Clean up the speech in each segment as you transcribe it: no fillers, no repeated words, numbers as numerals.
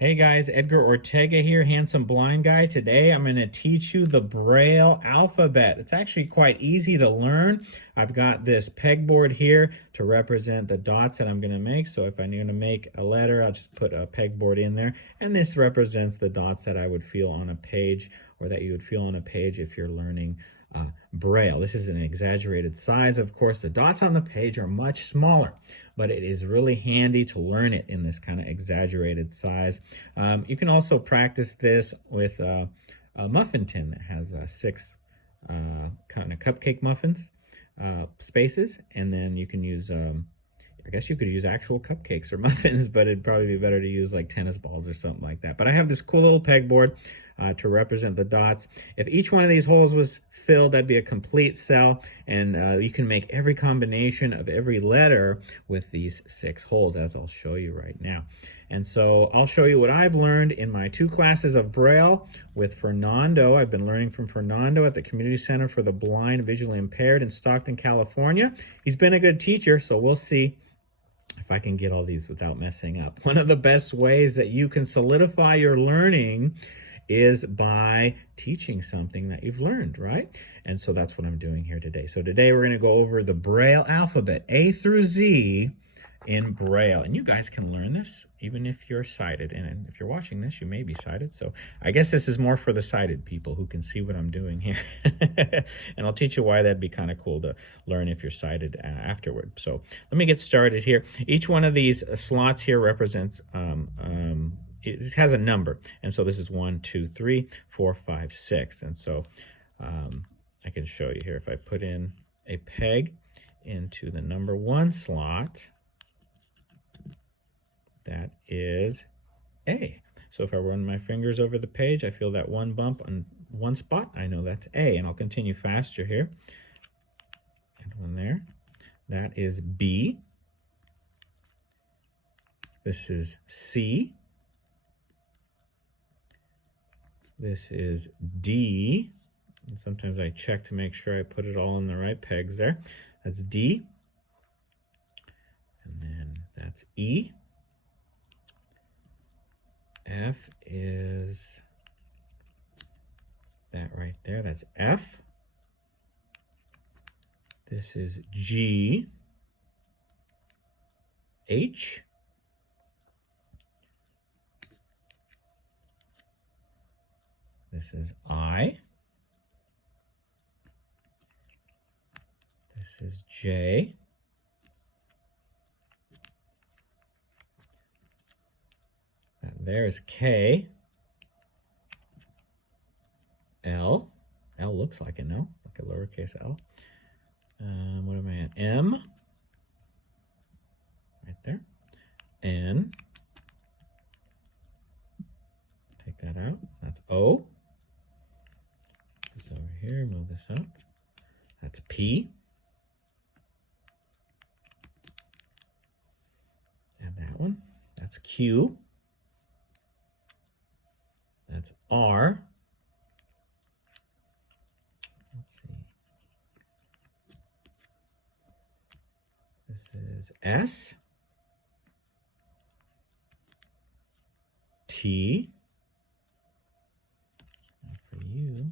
Hey guys, Edgar Ortega here, Handsom Blind Guy. Today I'm going to teach you the Braille alphabet. It's actually quite easy to learn. I've got this pegboard here to represent the dots that I'm going to make. So if I need to make a letter, I'll just put a pegboard in there. And this represents the dots that I would feel on a page, or that you would feel on a page if you're learning Braille. This is an exaggerated size. Of course, the dots on the page are much smaller, but it is really handy to learn it in this kind of exaggerated size. You can also practice this with a muffin tin that has six kind of cupcake muffins spaces, and then you can use I guess you could use actual cupcakes or muffins, but it'd probably be better to use like tennis balls or something like that. But I have this cool little pegboard to represent the dots. If each one of these holes was filled, that'd be a complete cell, and you can make every combination of every letter with these 6 holes, as I'll show you right now. And so I'll show you what I've learned in my 2 classes of Braille with Fernando. I've been learning from Fernando at the Community Center for the Blind and Visually Impaired in Stockton, California. He's been a good teacher, so we'll see if I can get all these without messing up. One of the best ways that you can solidify your learning is by teaching something that you've learned, right? And so that's what I'm doing here today. So today we're going to go over the Braille alphabet, A through Z in Braille. And you guys can learn this even if you're sighted. And if you're watching this, you may be sighted. So I guess this is more for the sighted people who can see what I'm doing here. And I'll teach you why that'd be kind of cool to learn if you're sighted afterward. So let me get started here. Each one of these slots here represents it has a number, and so this is 1, 2, 3, 4, 5, 6, and so I can show you here. If I put in a peg into the number 1 slot, that is A. So if I run my fingers over the page, I feel that one bump on one spot. I know that's A, and I'll continue faster here. And one there. That is B. This is C. This is D. And sometimes I check to make sure I put it all in the right pegs there. That's D. And then that's E. F is that right there. That's F. This is G. H. This is I. This is J. And there's K. L. L looks like an L, like a lowercase L. What am I at? M. Right there. N. Take that out. That's O. Over here, move this up. That's P. And that one. That's Q. That's R. Let's see. This is S. T. And for you,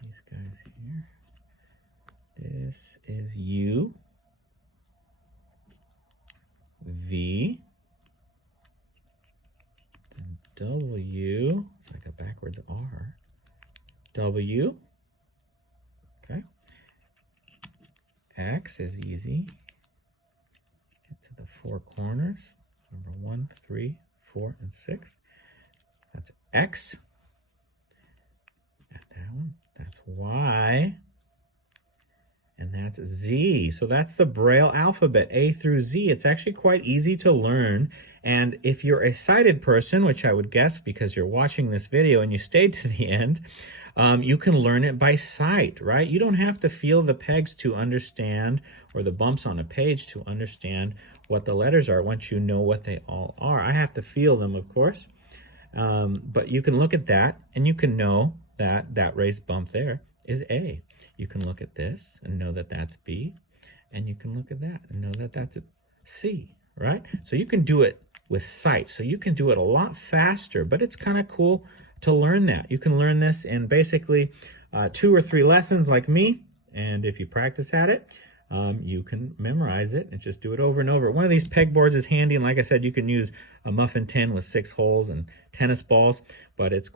these guys here. This is U. V. Then W. It's like a backwards R. W. Okay. X is easy. Get to the 4 corners. Number 1, 3, 4, and 6. That's X. Got that one. That's Y. And that's Z. So that's the Braille alphabet, A through Z. It's actually quite easy to learn. And if you're a sighted person, which I would guess because you're watching this video and you stayed to the end, you can learn it by sight, right? You don't have to feel the pegs to understand, or the bumps on a page to understand what the letters are once you know what they all are. I have to feel them, of course. But you can look at that and you can know that that raised bump there is A. You can look at this and know that that's B, and you can look at that and know that that's a C, right? So you can do it with sight. So you can do it a lot faster, but it's kind of cool to learn that. You can learn this in basically 2 or 3 lessons like me, and if you practice at it, you can memorize it and just do it over and over. One of these pegboards is handy, and like I said, you can use a muffin tin with 6 holes and tennis balls, but it's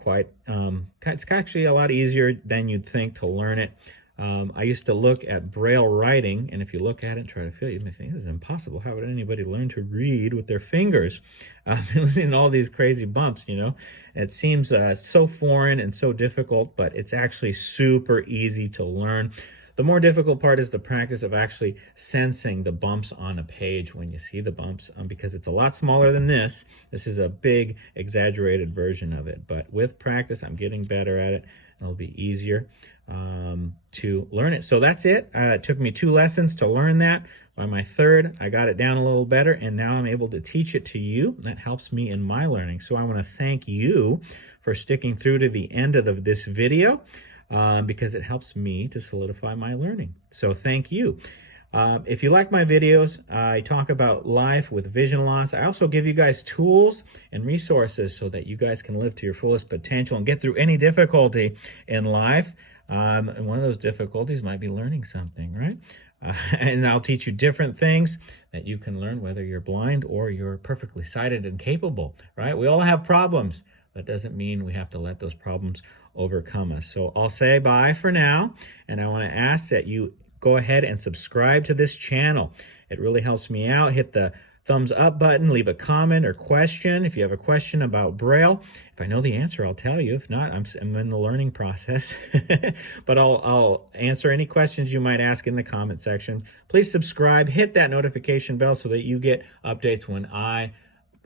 it's actually a lot easier than you'd think to learn it. I used to look at Braille writing, and if you look at it and try to feel it, you may think, this is impossible. How would anybody learn to read with their fingers? Listening to all these crazy bumps, you know. It seems so foreign and so difficult, but it's actually super easy to learn. The more difficult part is the practice of actually sensing the bumps on a page when you see the bumps, because it's a lot smaller than this. This is a big, exaggerated version of it. But with practice, I'm getting better at it. It'll be easier to learn it. So that's it. It took me 2 lessons to learn that. By my 3rd, I got it down a little better, and now I'm able to teach it to you. That helps me in my learning. So I want to thank you for sticking through to the end of this video, because it helps me to solidify my learning. So thank you. If you like my videos, I talk about life with vision loss. I also give you guys tools and resources so that you guys can live to your fullest potential and get through any difficulty in life. And one of those difficulties might be learning something, right? And I'll teach you different things that you can learn, whether you're blind or you're perfectly sighted and capable, right? We all have problems. That doesn't mean we have to let those problems overcome us. So I'll say bye for now, and I want to ask that you go ahead and subscribe to this channel. It really helps me out. Hit the thumbs up button, leave a comment or question. If you have a question about Braille, if I know the answer, I'll tell you. If not, I'm in the learning process. But I'll answer any questions you might ask in the comment section. Please subscribe, hit that notification bell so that you get updates when I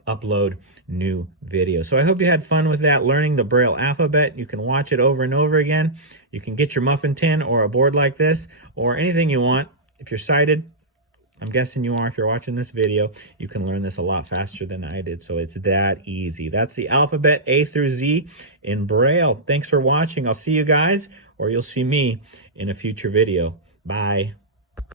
upload new videos. So I hope you had fun with that, learning the Braille alphabet. You can watch it over and over again. You can get your muffin tin or a board like this or anything you want. If you're sighted, I'm guessing you are if you're watching this video, you can learn this a lot faster than I did. So it's that easy. That's the alphabet A through Z in Braille. Thanks for watching. I'll see you guys, or you'll see me in a future video. Bye.